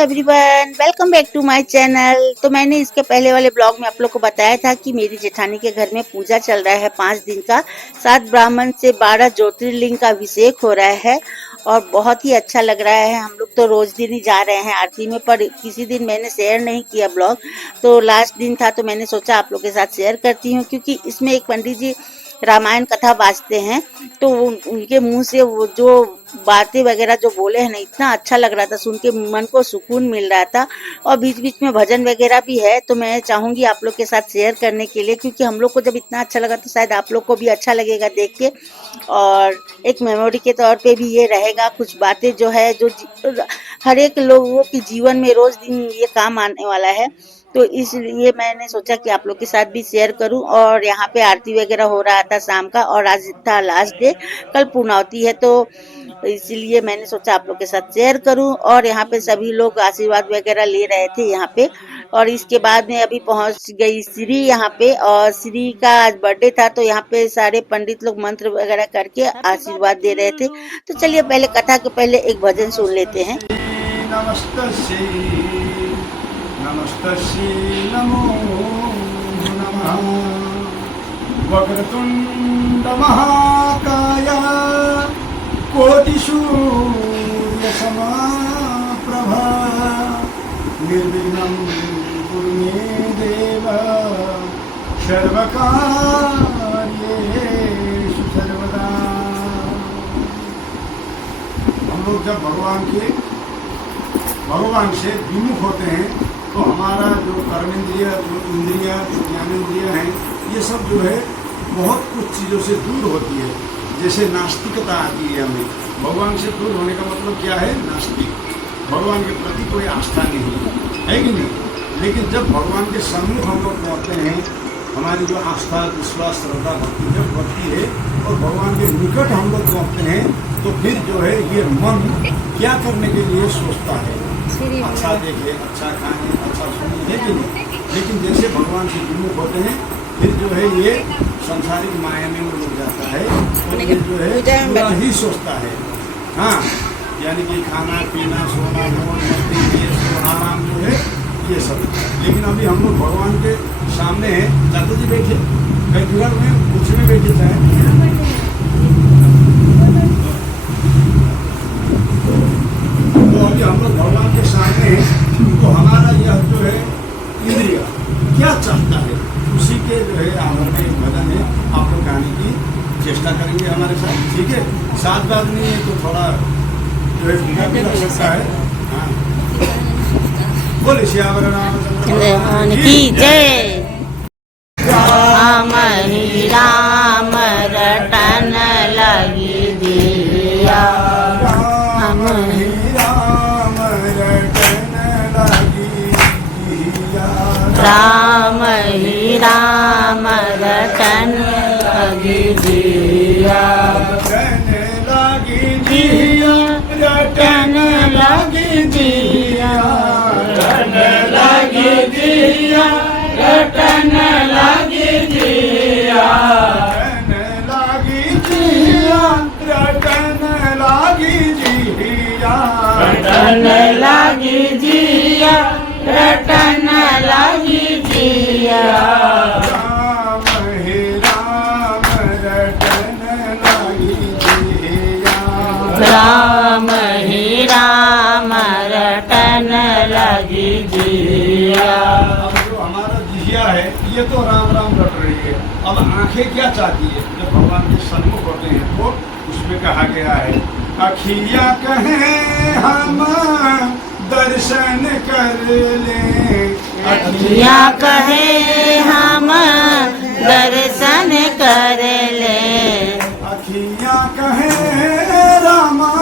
Everyone, welcome back to my channel. तो मैंने इसके पहले वाले ब्लॉग में आप लोग को बताया था कि मेरी जेठानी के घर में पूजा चल रहा है 5 दिन का। 7 ब्राह्मण से 12 ज्योतिर्लिंग का अभिषेक हो रहा है और बहुत ही अच्छा लग रहा है। हम लोग तो रोज दिन ही जा रहे हैं आरती में, पर किसी दिन मैंने शेयर नहीं किया ब्लॉग, तो लास्ट दिन था तो मैंने सोचा आप लोग के साथ शेयर करती हूँ। क्योंकि इसमें एक पंडित जी रामायण कथा बाजते हैं, तो उनके मुंह से वो जो बातें वगैरह जो बोले हैं ना, इतना अच्छा लग रहा था, सुन के मन को सुकून मिल रहा था। और बीच बीच में भजन वगैरह भी है, तो मैं चाहूंगी आप लोग के साथ शेयर करने के लिए, क्योंकि हम लोग को जब इतना अच्छा लगा तो शायद आप लोग को भी अच्छा लगेगा देख के। और एक मेमोरी के तौर पे भी ये रहेगा, कुछ बातें जो है जो हर एक लोगों के जीवन में रोज दिन ये काम आने वाला है, तो इसलिए मैंने सोचा कि आप लोग के साथ भी शेयर करूं। और यहाँ पे आरती वगैरह हो रहा था शाम का, और आज था लास्ट डे, कल पूर्णावती है, तो इसलिए मैंने सोचा आप लोग के साथ शेयर करूं। और यहाँ पे सभी लोग आशीर्वाद वगैरह ले रहे थे यहाँ पे। और इसके बाद में अभी पहुंच गई श्री यहाँ पे, और श्री का आज बर्थडे था, तो यहाँ पे सारे पंडित लोग मंत्र वगैरह करके आशीर्वाद दे रहे थे। तो चलिए पहले कथा के पहले एक भजन सुन लेते हैं। नमस्तस्यै नमो नमः। वक्रतुण्ड महाकाय कोटिसूर्यसमप्रभा निर्विघ्नं कुरु मे देव सर्वकार्येषु सर्वदा। हम लोग जब भगवान से विमुख होते हैं तो हमारा जो कर्मेंद्रिय, जो इंद्रिया, जो ज्ञानेंद्रिय हैं, ये सब जो है बहुत कुछ चीज़ों से दूर होती है। जैसे नास्तिकता आती है हमें, भगवान से दूर होने का मतलब क्या है? नास्तिक, भगवान के प्रति कोई आस्था नहीं है कि नहीं। लेकिन जब भगवान के सम्मुख हम लोग पहुँचते हैं, हमारी जो आस्था, विश्वास, श्रद्धा, भक्ति जब बढ़ती है और भगवान के निकट हम लोग पहुँचते हैं, तो फिर जो है ये मन क्या करने के लिए सोचता है? अच्छा देखे, अच्छा खाएं, अच्छा सुने, है कि नहीं। लेकिन जैसे भगवान से विमुख होते हैं, फिर जो है ये संसारिक माया में वो लोग जाता है और फिर जो है पूरा ही सोचता है। हाँ, यानी कि खाना पीना, सोना, मोन मस्ती, ये सब आराम जो है ये सब। लेकिन अभी हम लोग भगवान के सामने हैं। चाचा जी बैठे, कहीं घर में कुछ में बैठे चाहे, हम लोग भगवान के सामने हैं, तो हमारा यह जो है इंद्रिय क्या चाहता है, उसी के जो है आधार में एक भजन है, आप लोग गाने की चेष्टा करेंगे हमारे साथ, ठीक है। साथ बात नहीं है तो थोड़ा जो है भी लग सकता है। हाँ, बोले श्यावर रामचंद्र की जय। राम ही राम रटन लगी दिया, राम ही राम रटन लगी दिया, राम ही राम रटन लगी दिया, रटन लगी दिया, रटन लगी दिया, रटन लगी दिया, रटन लगी दिया, रटन लगी दिया, रटन लगी दिया, राम हे राम रटन लगी दिया, राम ही राम रटन लगी दिया। अब जो हमारा जिया है ये तो राम राम रट रही है। अब आंखें क्या चाहती है? जब भगवान के सन्मुख होते हैं तो उसमें कहा गया है, अखिया कहें हम दर्शन कर ले, अखिया कहे हम दर्शन कर ले, अखिया कहे रामा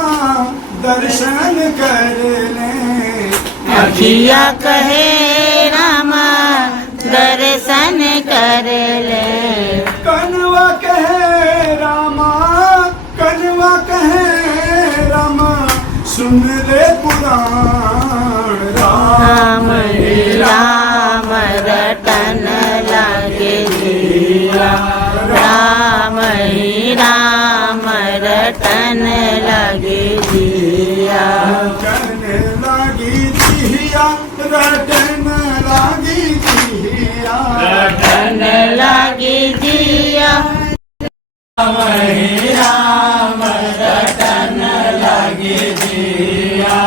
दर्शन कर ले, अखिया कहे राम दर्शन कर ले, कनवा कहे रामा, कनवा कहे रामा सुन ले पुराण, राम ही राम रटन लगे दिया, राम ही राम रटन लगे दिया, रटन लगी दिया। रटन लागी जिया, रटन लागी जिया, राम रटन लागी जिया।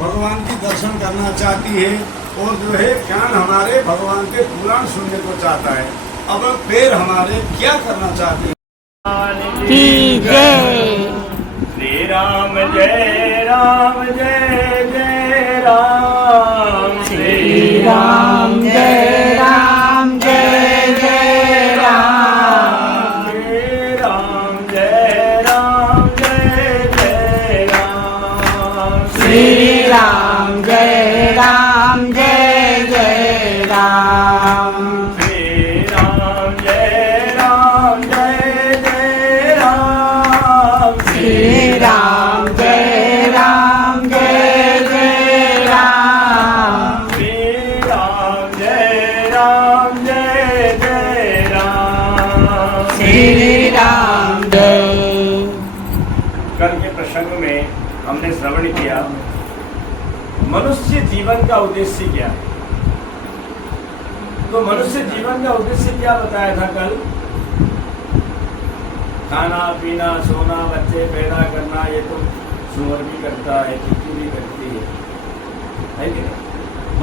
भगवान की दर्शन करना चाहती है और जो है कान हमारे भगवान के पुराण सुनने को चाहता है। अब पैर हमारे क्या करना चाहते हैं? की जय। श्री राम जय राम जय जय राम, श्री राम जय राम जय जय राम, श्री राम जय राम जय जय राम, श्री राम जय राम जय जय राम, श्री राम जय राम जय जय राम, श्री राम जय राम जय जय राम, श्री राम जय राम जय जय राम। श्री राम जय। कल के प्रसंग में हमने श्रवण किया मनुष्य जीवन का उद्देश्य क्या है। तो मनुष्य जीवन का उद्देश्य क्या बताया था कल? खाना पीना सोना बच्चे पैदा करना, ये तो सुअर भी करता है, चिट्ठी भी करती है कि नहीं?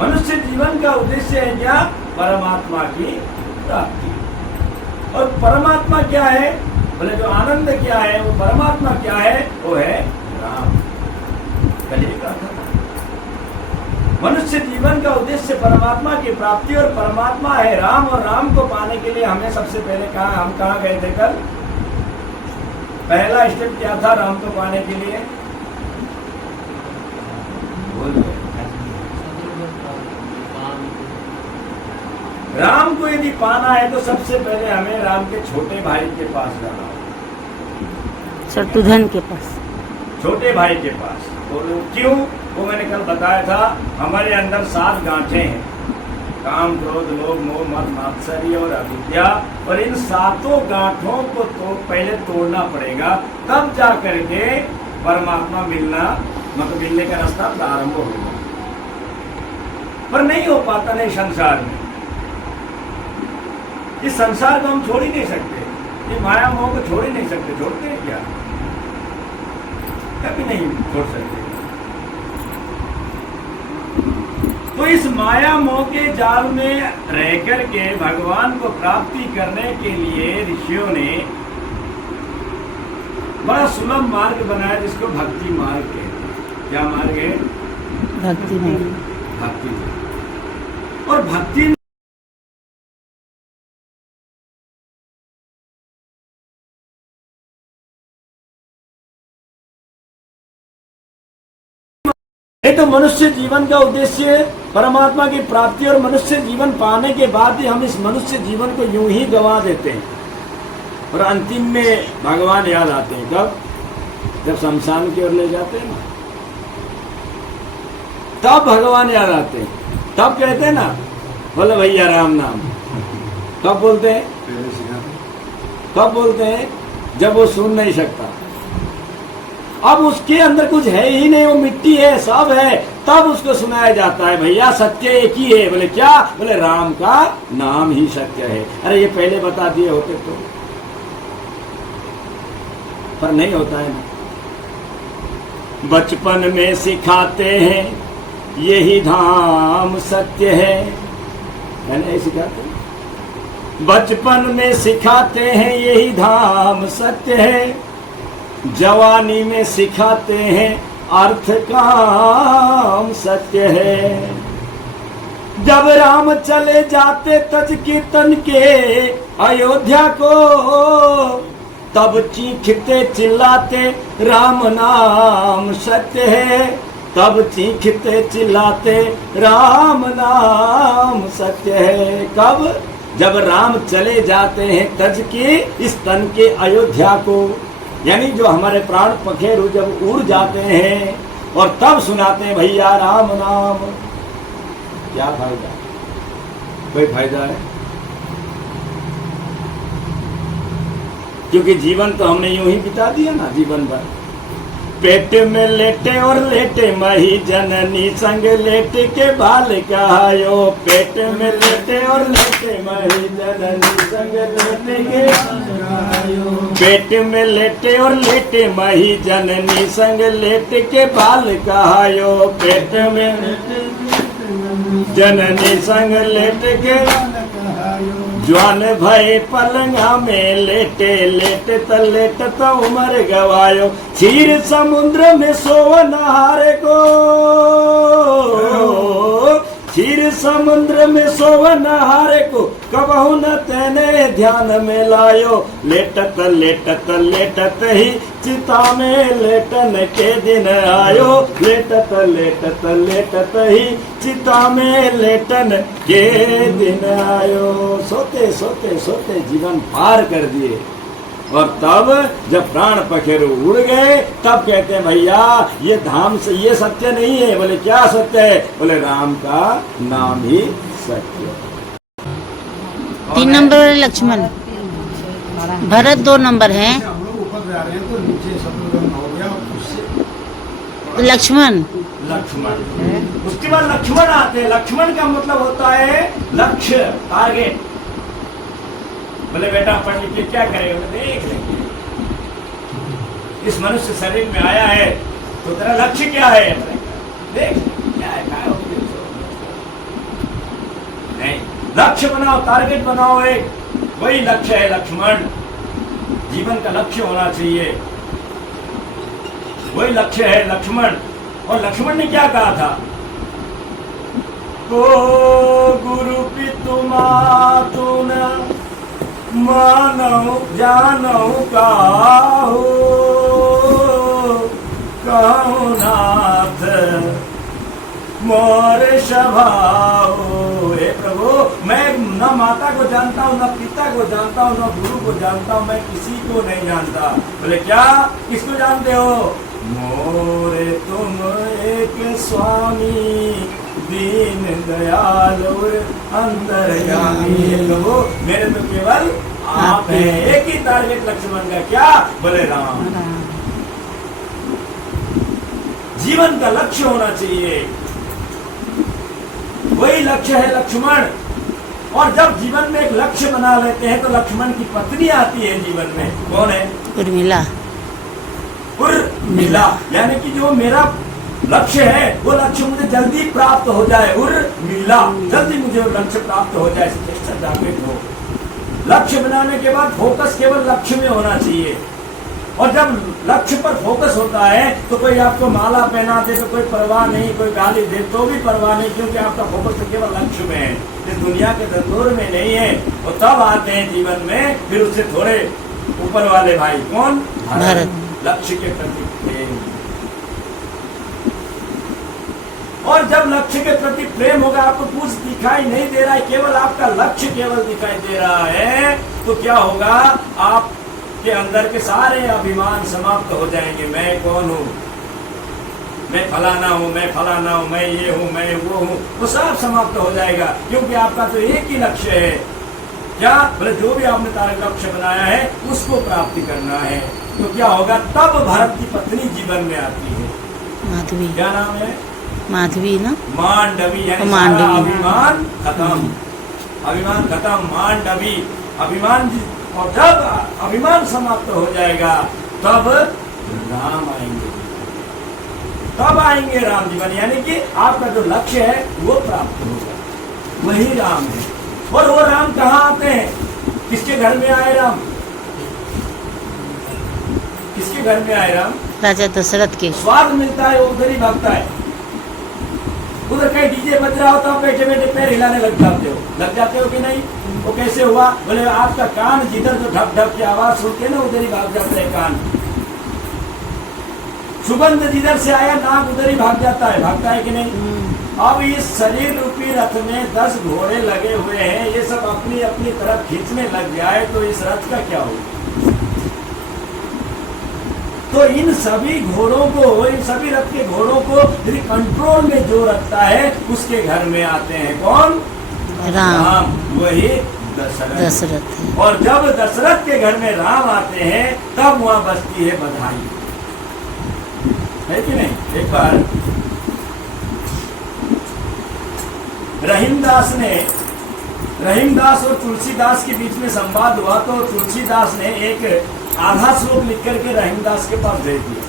मनुष्य जीवन का उद्देश्य है क्या? परमात्मा की प्राप्ति। और परमात्मा क्या है? बोले जो आनंद क्या है, वो परमात्मा क्या है? वो है राम। कल ये कहा था मनुष्य जीवन का उद्देश्य परमात्मा की प्राप्ति, और परमात्मा है राम। और राम को पाने के लिए हमने सबसे पहले कहा, हम कहाँ गए थे कल? पहला स्टेप क्या था राम को पाने के लिए? राम को यदि पाना है तो सबसे पहले हमें राम के छोटे भाई के पास जाना होगा, शत्रुघ्न के पास। छोटे भाई के पास। और क्यों? वो मैंने कल बताया था, हमारे अंदर 7 गांठें हैं, काम क्रोध लोभ मोह मद मात्सर्य और अविद्या। और इन 7 गांठों को तो पहले तोड़ना पड़ेगा, तब जा करके परमात्मा मिलना, मतलब मिलने का रास्ता प्रारंभ होगा। पर नहीं हो पाता नहीं संसार में। इस संसार को हम छोड़ ही नहीं सकते, ये माया मोह को छोड़ ही नहीं सकते। छोड़ते हैं क्या? कभी नहीं छोड़ सकते। तो इस माया मोह के जाल में रह करके भगवान को प्राप्ति करने के लिए ऋषियों ने बड़ा सुलभ मार्ग बनाया, जिसको भक्ति मार्ग कहते हैं। क्या मार्ग है? भक्ति में। भक्ति। और भक्ति तो मनुष्य जीवन का उद्देश्य परमात्मा की प्राप्ति, और मनुष्य जीवन पाने के बाद ही हम इस मनुष्य जीवन को यूं ही गवा देते हैं, और अंतिम में भगवान याद आते हैं। कब? जब शमशान की ओर ले जाते हैं ना, तब भगवान याद आते हैं। तब कहते हैं ना, बोले भैया राम नाम। कब बोलते हैं? कब बोलते हैं? जब वो सुन नहीं सकता, अब उसके अंदर कुछ है ही नहीं, वो मिट्टी है, सब है, तब उसको सुनाया जाता है भैया सत्य एक ही है। बोले क्या? बोले राम का नाम ही सत्य है। अरे ये पहले बता दिए होते तो, पर नहीं होता है ना। बचपन में सिखाते हैं यही धाम सत्य है ना? ये सिखाते हैं बचपन में, सिखाते हैं यही धाम सत्य है। जवानी में सिखाते हैं अर्थ काम सत्य है। जब राम चले जाते तज कीर्तन के अयोध्या को, तब चीखते चिल्लाते राम नाम सत्य है। तब चीखते चिल्लाते राम नाम सत्य है। कब? जब राम चले जाते हैं तज के स्तन के अयोध्या को, यानी जो हमारे प्राण पखेरु जब उड़ जाते हैं, और तब सुनाते हैं भैया राम नाम। क्या फायदा? कोई फायदा है? क्योंकि जीवन तो हमने यूं ही बिता दिया ना, जीवन भर। पेट में लेटे और लेटे मही जननी संग लेट के बाल कहायो। पेट में लेटे और लेटे मही जननी संग लेट के बाल कहायो। पेट में लेटे और लेटे मही जननी संग लेट के बाल कहायो। पेट में जननी संग लेट के जवान भय पलंगा में लेटे लेटे लेट तो उमर गवायो। क्षीर समुद्र में सोवनहार को, क्षीर समुद्र में सोवनहार को कबहू न तेने ध्यान में लायो। लेटत लेटत लेटत ही चिता में लेटन के दिन आयो। लेटत लेटत लेटत ही चिता में लेटन के दिन आयो। सोते सोते सोते जीवन पार कर दिए और तब जब प्राण पखेरु उड़ गए तब कहते हैं भैया ये धाम से ये सत्य नहीं है। बोले क्या सत्य है? बोले राम का नाम ही सत्य है। 3 नंबर वाले लक्ष्मण, भरत 2 नंबर हैं, हम लोग ऊपर जा रहे हैं तो नीचे शत्रुघ्न हो गया उससे तो लक्ष्मण। लक्ष्मण, उसके बाद लक्ष्मण आते हैं। लक्ष्मण का मतलब होता है लक्ष्य, टारगेट। बोले बेटा पढ़ लिख के क्या करेगा? देख लेंगे, इस मनुष्य शरीर में आया है तो तेरा लक्ष्य क्या है? देख क्या है, क्या है? नहीं, लक्ष्य बनाओ, टारगेट बनाओ एक, वही लक्ष्य है लक्ष्मण। जीवन का लक्ष्य होना चाहिए, वही लक्ष्य है लक्ष्मण। और लक्ष्मण ने क्या कहा था? को गुरु पितु मातु न मानव जानव काहू, कहूँ नाथ मोर स्वभाव। हे प्रभु, मैं न माता को जानता हूँ, न पिता को जानता हूँ, न गुरु को जानता हूँ, मैं किसी को नहीं जानता। बोले क्या, किसको जानते हो? मोरे तुम एक स्वामी दीन दयाल और अंतर्यामी। प्रभु मेरे तो केवल आप हैं। एक ही टारगेट लक्ष्मण का, क्या? बोले राम। जीवन का लक्ष्य होना चाहिए, वही लक्ष्य है लक्ष्मण। और जब जीवन में एक लक्ष्य बना लेते हैं तो लक्ष्मण की पत्नी आती है जीवन में। कौन है? उर्मिला। उर्मिला, यानी कि जो मेरा लक्ष्य है वो लक्ष्य मुझे जल्दी प्राप्त हो जाए। उर्मिला, जल्दी मुझे वो लक्ष्य प्राप्त हो जाए, जागृत हो। लक्ष्य बनाने के बाद फोकस केवल लक्ष्य में होना चाहिए। और जब लक्ष्य पर फोकस होता है तो कोई आपको माला पहना दे तो कोई परवाह नहीं, कोई गाली दे तो भी परवाह नहीं, क्योंकि आपका फोकस तो केवल लक्ष्य में है, इस दुनिया के दंदोर में नहीं है। और तब आते हैं जीवन में फिर उससे थोड़े ऊपर वाले भाई, कौन? भरत। लक्ष्य के प्रति प्रेम। और जब लक्ष्य के प्रति प्रेम होगा, आपको कुछ दिखाई नहीं दे रहा है, केवल आपका लक्ष्य केवल दिखाई दे रहा है, तो क्या होगा? आप के अंदर के सारे अभिमान समाप्त हो जाएंगे। मैं कौन हूँ, मैं फलाना हूँ, मैं फलाना हूँ, मैं ये हूँ, मैं वो हूँ, वो सब समाप्त हो जाएगा। क्योंकि आपका तो एक ही लक्ष्य है, क्या? बोले जो भी आपने तारक लक्ष्य बनाया है उसको प्राप्ति करना है। तो क्या होगा? तब भरत की पत्नी जीवन में आती है। माधवी। क्या नाम है? माधवी ना? मांडवी, यानी सारा अभिमान खत्म, अभिमान खत्म, मांडवी, अभिमान। और जब अभिमान समाप्त हो जाएगा तब राम आएंगे, तब आएंगे राम जीवन, यानी कि आपका जो लक्ष्य है वो प्राप्त होगा, वही राम है। और वो राम कहाँ आते हैं? किसके घर में आए राम? किसके घर में आए राम? राजा दशरथ के। स्वाद मिलता है वो उधर ही भागता है। उधर कहीं डीजे बज रहा होता है, बैठे बैठे पैर हिलाने लग जाते हो कि नहीं? वो कैसे हुआ? बोले आपका कान जिधर जो ढक ढक की आवाज सुनते ना उधर ही भाग जाता है कान। सुगंध जिधर से आया नाक उधर ही भाग जाता है, भागता है कि नहीं? अब इस शरीर रूपी रथ में 10 घोड़े लगे हुए हैं, ये सब अपनी अपनी तरफ खींचने लग जाए तो इस रथ का क्या होगा? तो इन सभी घोड़ों को, इन सभी रथ के घोड़ों को कंट्रोल में जो रखता है उसके घर में आते हैं कौन? राम, वही दशरथ। और जब दशरथ के घर में राम आते हैं तब वहां बजती है बधाई। है कि नहीं? एक बार रहीमदास और तुलसीदास के बीच में संवाद हुआ, तो तुलसीदास ने एक आधा श्लोक लिख करके रहीमदास के पास भेज दिया।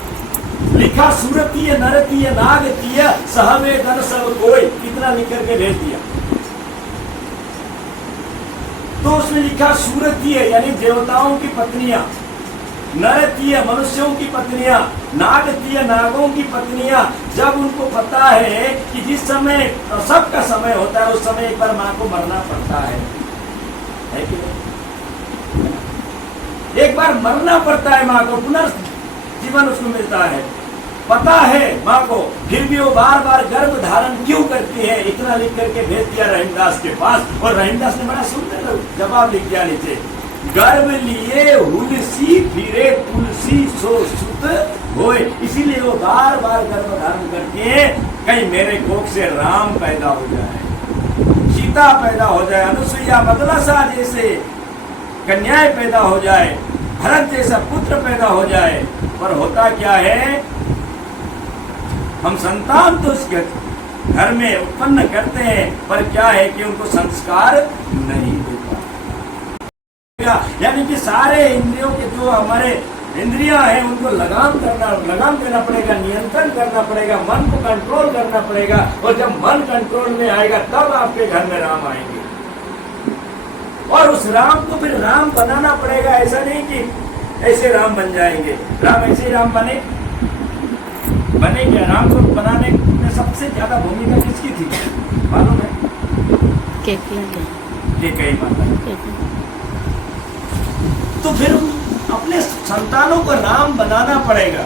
लिखा सूरतीय नरतीय नागतीय सहवे धन सब कोई, इतना लिख करके भेज दिया। तो उसमें लिखा सूरतीय यानी देवताओं की पत्नियां, नरतीय मनुष्यों की पत्नियां, नागतीय नागों की पत्नियां, जब उनको पता है कि जिस समय प्रसव का समय होता है उस समय एक बार मां को मरना पड़ता है कि नहीं? एक बार मरना पड़ता है मां को, पुनर्जीवन उसको मिलता है, पता है मां को, फिर भी वो बार बार गर्भ धारण क्यों करती है, इतना लिख करके भेज दिया रहीमदास के पास। और रहीमदास ने बड़ा सुंदर जवाब लिख दिया नीचे, गर्भ लिए हुलसी फिरे तुलसी सो सुत होए। इसीलिए वो बार बार गर्भ धारण करके कहीं मेरे कोख से राम पैदा हो जाए, सीता पैदा हो जाए, अनुसुईया मदलसा जैसे कन्याएं पैदा हो जाए, भरत जैसा पुत्र पैदा हो जाए। पर होता क्या है, हम संतान तो उसके घर में उत्पन्न करते हैं, पर क्या है कि उनको संस्कार नहीं देता। यानी कि सारे इंद्रियों के जो हमारे इंद्रियां हैं उनको लगाम देना पड़ेगा, नियंत्रण करना पड़ेगा, मन को कंट्रोल करना पड़ेगा। और जब मन कंट्रोल में आएगा तब आपके घर में राम आएंगे। और उस राम को फिर राम बनाना पड़ेगा, ऐसा नहीं कि ऐसे राम बन जाएंगे। राम ऐसे ही राम बने क्या? राम को बनाने में सबसे ज्यादा भूमिका किसकी थी मालूम है? कैकेयी माता। तो फिर अपने संतानों को राम बनाना पड़ेगा,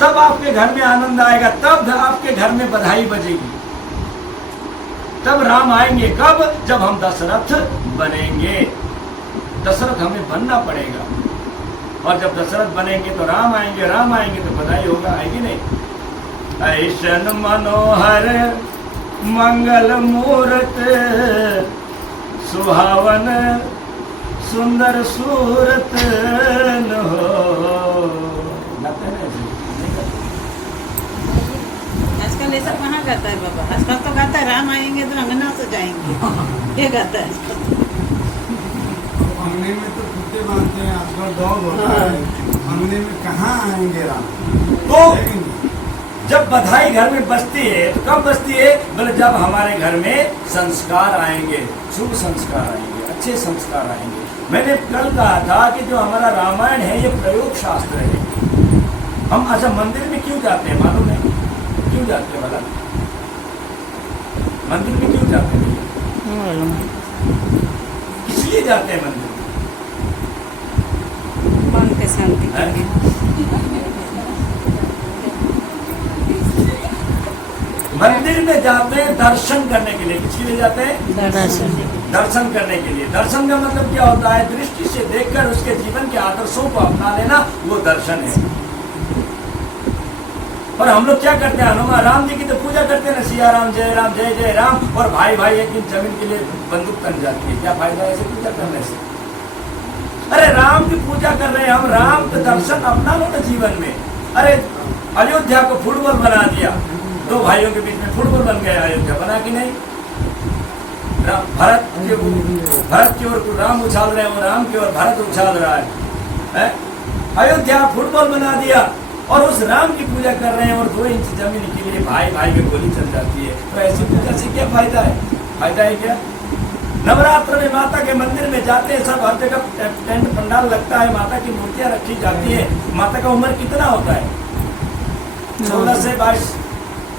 तब आपके घर में आनंद आएगा, तब आपके घर में बधाई बजेगी, तब राम आएंगे। कब? जब हम दशरथ बनेंगे। दशरथ हमें बनना पड़ेगा, और जब दशरथ बनेंगे तो राम आएंगे, राम आएंगे तो बधाई होगा, आएगी नहीं? ऐसन मनोहर मंगल मूर्त सुहावन सुंदर सूरत न हो। आजकल ये सब कहाँ गाता है बाबा? आजकल तो गाता है राम आएंगे तो अंगना से जाएंगे, ये गाता है। अंगने में तो कुत्ते बांधते हैं, आजकल डॉग होता है, अंगने में कहाँ आएंगे राम? तो जब बधाई घर में बजती है तो कब बजती है? बोले जब हमारे घर में संस्कार आएंगे, शुभ संस्कार आएंगे, अच्छे संस्कार आएंगे। मैंने कल कहा था कि जो हमारा रामायण है ये प्रयोग शास्त्र है। हम अच्छा मंदिर में क्यों जाते हैं मालूम है? क्यों जाते हैं वाला? मंदिर में क्यों जाते हैं? इसलिए जाते हैं मंदिर मन के शांति के लिए। मंदिर में जाते हैं दर्शन करने के लिए। किसके लिए जाते हैं? दर्शन करने के लिए। दर्शन का मतलब क्या होता है? दृष्टि से देखकर उसके जीवन के आदर्शों को अपना लेना, वो दर्शन है। और हम लोग क्या करते हैं? हनुमान राम जी की तो पूजा करते हैं ना, सिया राम जय राम, और भाई भाई एक दिन जमीन के लिए बंदूक तन जाती है। क्या फायदा है ऐसे पूजा करने से? अरे राम की पूजा कर रहे हैं हम, राम का दर्शन अपना लो ना जीवन में। अरे अयोध्या को फुटबॉल बना दिया, दो भाइयों के बीच में फुटबॉल बन गया अयोध्या, बना कि नहीं? भरत की ओर राम उछाल रहे हैं, वो राम की ओर भरत उछाल रहा है। अयोध्या फुटबॉल बना दिया और उस राम की पूजा कर रहे हैं, और 2 इंच जमीन के लिए भाई भाई की गोली चल जाती है। तो ऐसी पूजा से क्या फायदा है? फायदा है क्या? नवरात्र में माता के मंदिर में जाते हैं सब, हर जगह टेंट पंडाल लगता है, माता की मूर्तियां रखी जाती है। माता का उम्र कितना होता है? 16 से 22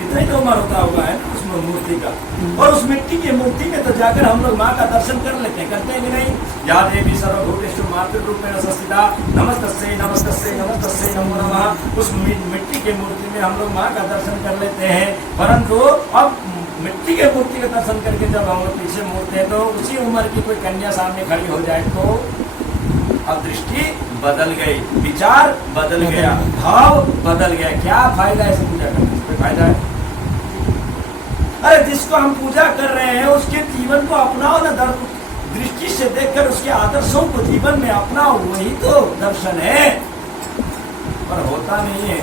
इतना ही तो उम्र होता होगा है ना उस मूर्ति का। और उस मिट्टी की मूर्ति में तो जाकर हम लोग माँ का दर्शन कर लेते हैं, करते हैं कि नहीं? या देवी सर्वभूतेषु मातृरूपेण संस्थिता नमस्तस्यै नमस्तस्यै नमस्तस्यै नमो नमः। उस मिट्टी की मूर्ति में हम लोग माँ का दर्शन कर लेते हैं। परंतु अब मिट्टी के मूर्ति का दर्शन करके जब हम लोग पीछे मुड़ते हैं तो उसी उम्र की कोई कन्या सामने खड़ी हो जाए तो अब दृष्टि बदल गई, विचार बदल गया, भाव बदल गया। क्या फायदा है इसे पूजा करने से? कोई फायदा है? अरे जिसको हम पूजा कर रहे हैं उसके जीवन को अपनाओ ना, दृष्टि से देखकर उसके आदर्शों को जीवन में अपनाओ, वही तो दर्शन है। पर होता नहीं है।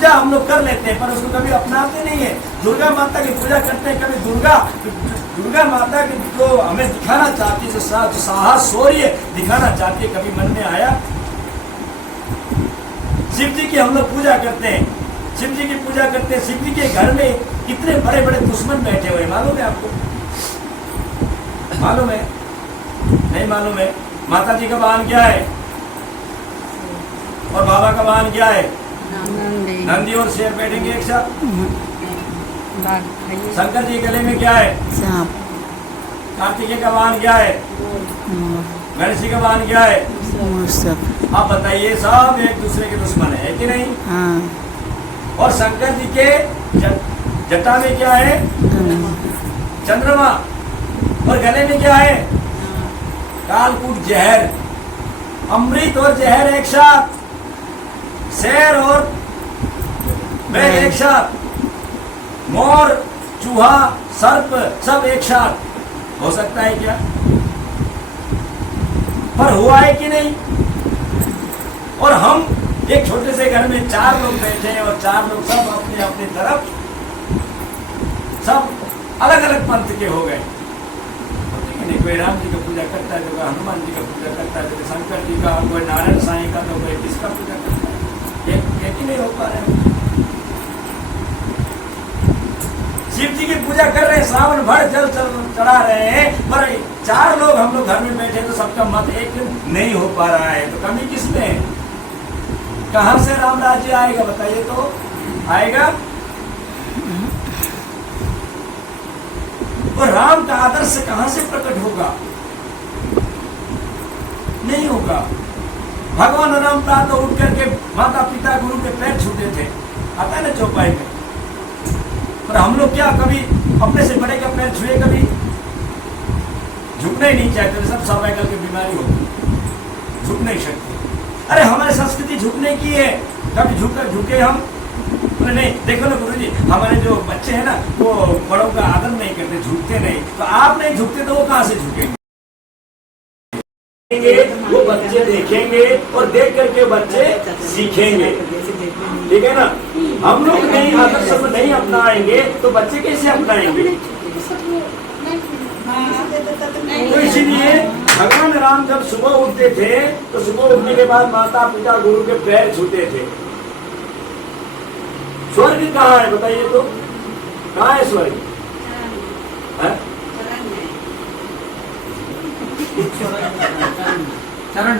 पूजा हम लोग कर लेते हैं पर उसको कभी अपनाते नहीं है। दुर्गा माता की पूजा करते हैं, कभी दुर्गा माता की जो हमें दिखाना चाहती है, जो साहस शौर्य दिखाना चाहती है, कभी मन में आया? शिव जी की हम लोग पूजा करते हैं, शिव जी की पूजा करते हैं। शिव जी के घर में कितने बड़े बड़े दुश्मन बैठे हुए, मालूम है आपको? मालूम है? नहीं मालूम है? माता जी का वाहन क्या है और बाबा का वाहन क्या है? नंदी और शेर बैठेंगे एक साथ। शंकर जी गले में क्या है? सांप। कार्तिकेय का वाहन क्या है? गणेश जी का वाहन क्या है? मूषक। आप बताइए, सब एक दूसरे के दुश्मन है कि नहीं? हाँ। और शंकर जी के जटा में क्या है? चंद्रमा। और गले में क्या है? कालकूट जहर। अमृत और जहर एक साथ, शेर और बैल एक साथ, मोर, चूहा, सर्प सब एक साथ। हो सकता है क्या? पर हुआ है कि नहीं? और हम एक छोटे से घर में 4 लोग बैठे हैं और 4 लोग सब अपने अपने तरफ सब अलग अलग पंथ के हो गए। कोई राम जी का पूजा करता है, तो कोई हनुमान जी का पूजा करता है, तो कोई शंकर जी का, कोई नारायण साईं का, तो कोई किसका पूजा करता है। एक ही नहीं हो पा रहे। शिव जी की पूजा कर रहे हैं, सावन भर जल चढ़ा रहे हैं, पर 4 लोग हम लोग घर में बैठे तो सबका मत एक नहीं हो पा रहा है। तो कमी किसमें है? कहां से राम राज्य आएगा बताइए? तो आएगा और राम का आदर्श कहां से प्रकट होगा? नहीं होगा। भगवान राम प्रातः उठ करके माता पिता गुरु के पैर छूते थे, आता है ना चौपाई में। पर हम लोग क्या कभी अपने से बड़े का पैर छुए? कभी झुकना ही नहीं चाहते, सब सर्वाइकल की बीमारी होती, झुक नहीं सकते। अरे हमारी संस्कृति झुकने की है, कभी झुके हम? नहीं, देखो ना गुरु जी, हमारे जो बच्चे हैं ना वो बड़ों का आदर नहीं करते, झुकते नहीं। तो आप नहीं झुकते तो वो कहां से झुकेंगे? वो बच्चे देखेंगे और देख करके बच्चे सीखेंगे, ठीक है ना? हम लोग नहीं आदर्श नहीं अपनाएंगे तो बच्चे कैसे अपनाएंगे? तो इसीलिए भगवान राम जब सुबह उठते थे तो सुबह उठने के बाद माता पिता गुरु के पैर छूते थे। स्वर्ग कहाँ है बताइए? तो कहाँ है स्वर्ग? चरण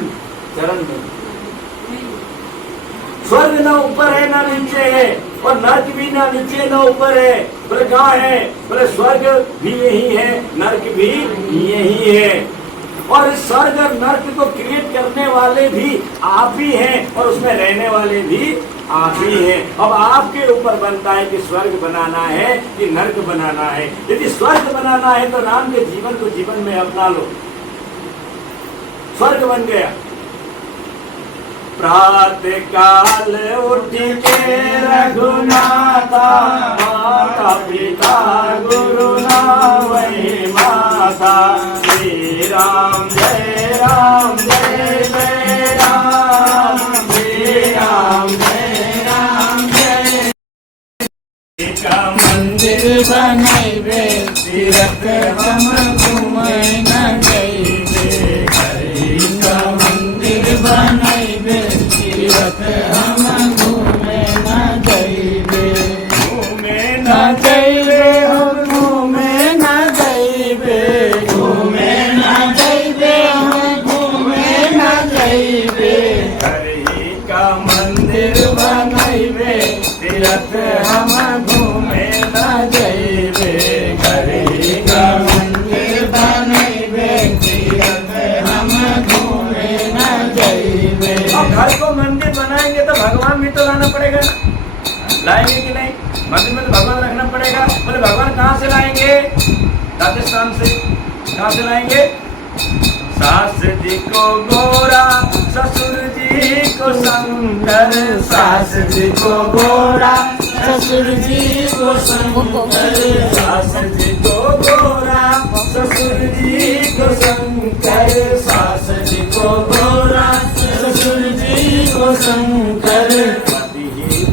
में। स्वर्ग ना ऊपर है ना नीचे है, और नर्क भी ना नीचे ना ऊपर है। बोले कहाँ है? बोले स्वर्ग भी यही है, नर्क भी यही है। और इस स्वर्ग और नर्क को क्रिएट करने वाले भी आप ही हैं और उसमें रहने वाले भी आप ही हैं। अब आपके ऊपर बनता है कि स्वर्ग बनाना है कि नर्क बनाना है। यदि स्वर्ग बनाना है तो राम के जीवन को जीवन में अपना लो, स्वर्ग बन गया। प्रातः काल उठ के रघुनाथा, माता पिता गुरु नावै माता। श्री राम जय राम जय जय राम, श्री राम जय राम जय। का मंदिर बनैबे, तीरथ हम घूमै न जैबे। हरि का मंदिर बनैबे, तीरथ हम घूमे न जैबे। घूमे न जैबे हम घूमे न जैबे, घूमे न जैबे हम घूमे न जैबे। हरि का मंदिर बनैबे, तीरथ हम घूमे न जैबे। हरि का मंदिर बनैबे, तीरथ हम घूमे न जैबे। अब घर को मंदिर बनाएंगे तो भगवान भी तो लाना पड़ेगा ना, लाएंगे कि नहीं? मंदिर में तो भगवान रखना पड़ेगा। बोले भगवान कहाँ से लाएंगे? राजस्थान से। कहाँ से लाएंगे? सास जी को गोरा, ससुर जी को शंकर। सास जी को गोरा, ससुर जी को शंकर। सास जी को गोरा, ससुर जी को शंकर। सास जी को गोरा, ससुर जी को शंकर। पति ही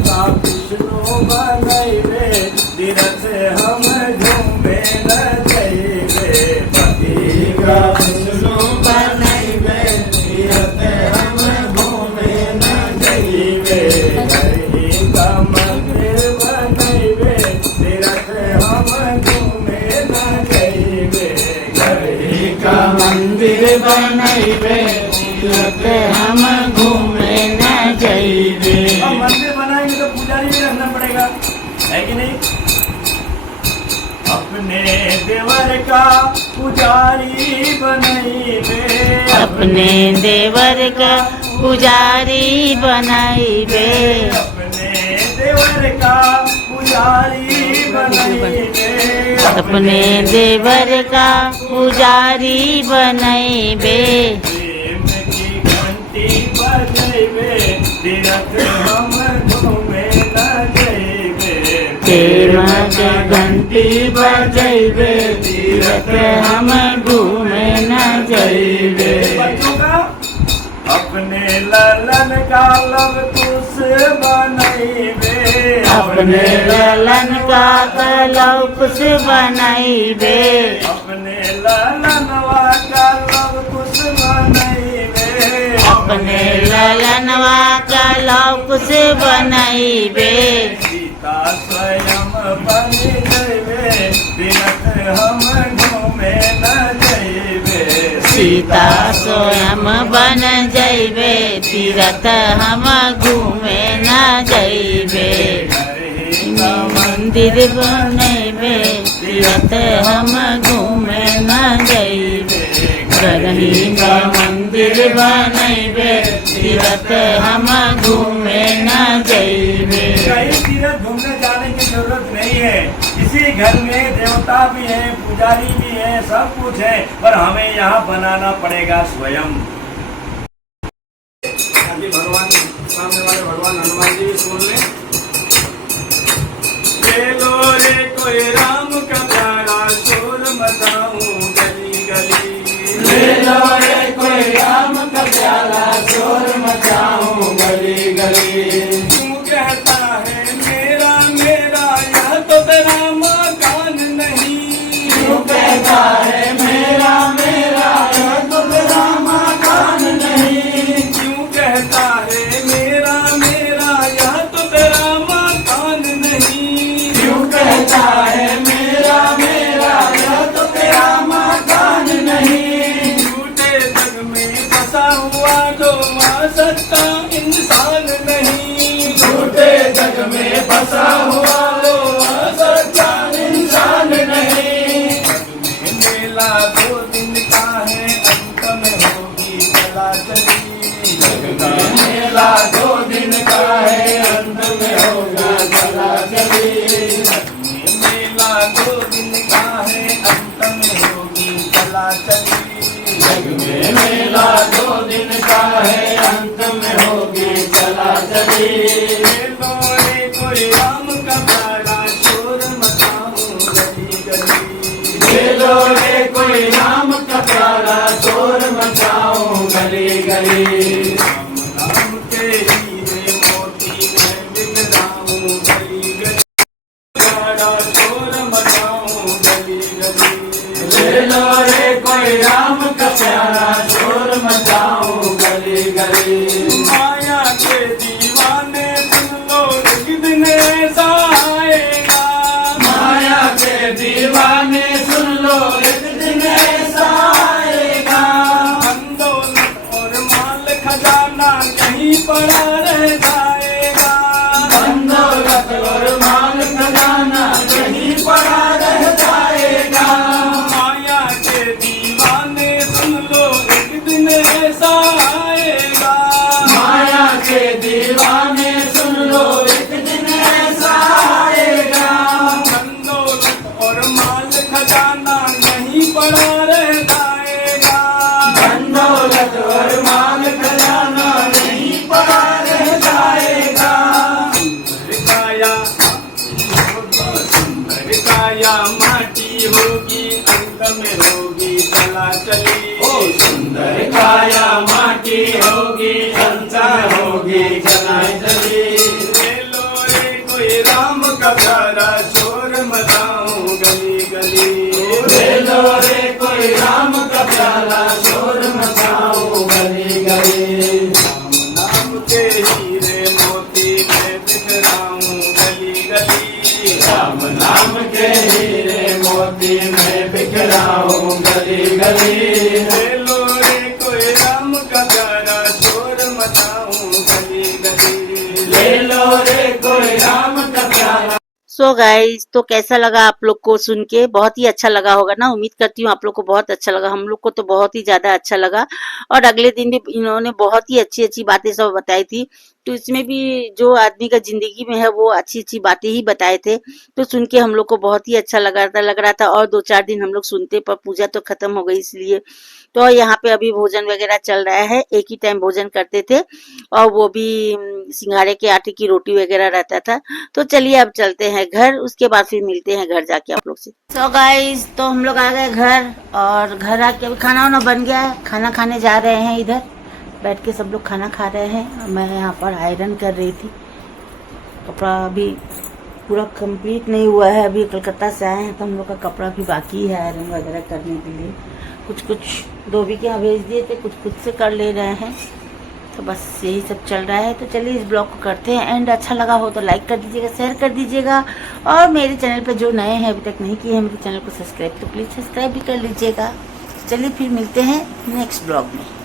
मंदिर बनैबे तीरथ हम घूमे न जइबे। अब मंदिर बनाएंगे तो पुजारी भी रखना पड़ेगा, है कि नहीं? अपने देवर का पुजारी बनैबे, अपने देवर का पुजारी बनैबे, अपने देवर का पुजारी बनैबे, अपने देवर का पुजारी बनैबे। प्रेम की घंटी बजैबे तीरथ हम घूमे न जइबे। प्रेम के घंटी बजैबे तीरथ हम घूमे न जइबे। बच्चों का अपने ललन का लव कुश बनैबे, अपने ललन का कलौ कुश बनैबे, अपने ललनवा का लव कुश बनैबे, अपने ललनवा कलौ कुश बनैबे। सीता स्वयं बन जइबे तीरथ हम घूमे न जइबे। सीता स्वयं बन जइबे तीरथ हम घूमे न जइबे। मंदिर बनैबे तीरथ हम घूमे न जइबे। करही में मंदिर बनैबे तीरथ हम घूमे न जइबे। कहीं तीरथ घूमने जाने की जरूरत नहीं है, इसी घर में देवता भी हैं, पुजारी भी हैं, सब कुछ है, पर हमें यहाँ बनाना पड़ेगा स्वयं। अभी भगवान सामने वाले भगवान हनुमान जी भी सुन लें। ले लो रे कोई राम का प्यारा शोर मचाऊं गली गली, ले लो रे कोई राम का प्यारा शोर मचाऊं गली गली। तू कहता है मेरा मेरा यह तो तेरा मकान नहीं, तू कहता है मेरा मेरा यह तो तेरा मकान नहीं, क्यों कहता है मेरा मेरा यह तो तेरा मकान नहीं, क्यों कहता है मेरा मेरा यह तो तेरा मकान नहीं। झूठे जग में फंसा हुआ जो मां सच्चा इंसान नहीं, झूठे जग में फंसा हुआ जो मां सच्चा इंसान नहीं। मेला 2 दिन का है अंत में होगी चला चली, जग का मेला 2 दिन का है अंत में होगा चला चली। मेला 2 दिन का है अंत में होगी चला चली, जग में मेला 2 दिन का है अंत में होगी चला चली। ले लो रे कोई राम का प्यारा शोर मचाऊं गली गली, ले लो रे कोई राम का प्यारा शोर मचाऊं गली गली। राम के हीरे मोती मैं बिगड़ाऊं गली गली, प्यारा शोर मचाऊं गली गली। ले लो रे कोई राम का प्यारा शोर मचाऊं गली गली। माया के दीवाने सुन लो एक दिन ऐसा आएगा, माया के दीवाने सुन लो एक दिन ऐसा आएगा। धन दौलत और माल खजाना कहीं पड़ा रह जाएगा, धन दौलत और माल खजाना कहीं पड़ा रह जाएगा। माया के दीवाने सुन लो एक दिन ऐसा आएगा, माया के दीवाने सुन लो एक दिन ऐसा आएगा। धन दौलत और माल खजाना नहीं पड़ा रह जाएगा, धन दौलत और माल खजाना नहीं पड़ा रह जाएगा। सुंदर काया माटी होगी अंत में होगी चला चली, ओ सुंदर काया माटी होगी अंत में होगी चला चली। ले लो रे कोई राम का प्यारा शोर मचाऊं गली गली, ले लो रे कोई राम का प्यारा शोर मचाऊं गली गली। राम नाम के हीरे मोती मैं बिखराऊं गली गली, राम नाम के हीरे मोती मैं बिखराऊं गली गली। ले लो सो गाइस, तो कैसा लगा आप लोग को सुन के? बहुत ही अच्छा लगा होगा ना, उम्मीद करती हूँ आप लोग को बहुत अच्छा लगा। हम लोग को तो बहुत ही ज्यादा अच्छा लगा। और अगले दिन भी इन्होंने बहुत ही अच्छी अच्छी बातें सब बताई थी। तो इसमें भी जो आदमी का जिंदगी में है वो अच्छी अच्छी बातें ही बताए थे। तो सुन के हम लोग को बहुत ही अच्छा लग रहा था। और 2-4 दिन हम लोग सुनते, पर पूजा तो खत्म हो गई इसलिए। तो यहाँ पे अभी भोजन वगैरह चल रहा है। एक ही टाइम भोजन करते थे, और वो भी सिंघाड़े के आटे की रोटी वगैरह रहता था। तो चलिए अब चलते हैं घर, उसके बाद फिर मिलते हैं घर जाके आप लोग से। सो गाइस, तो हम लोग आ गए घर, और घर आके अभी खाना वाना बन गया है। खाना खाने जा रहे हैं, इधर बैठ के सब लोग खाना खा रहे हैं। मैं यहाँ पर आयरन कर रही थी, कपड़ा अभी पूरा कंप्लीट नहीं हुआ है। अभी कलकत्ता से आए हैं तो हम लोग का कपड़ा भी बाकी है आयरन वगैरह करने के लिए। कुछ धोबी के यहाँ भेज दिए थे, कुछ खुद से कर ले रहे हैं। तो बस यही सब चल रहा है। तो चलिए इस ब्लॉग को करते हैं एंड। अच्छा लगा हो तो लाइक कर दीजिएगा, शेयर कर दीजिएगा। और मेरे चैनल पर जो नए हैं, अभी तक नहीं किए हैं मेरे चैनल को सब्सक्राइब, तो प्लीज़ सब्सक्राइब भी कर लीजिएगा। चलिए फिर मिलते हैं नेक्स्ट ब्लॉग में।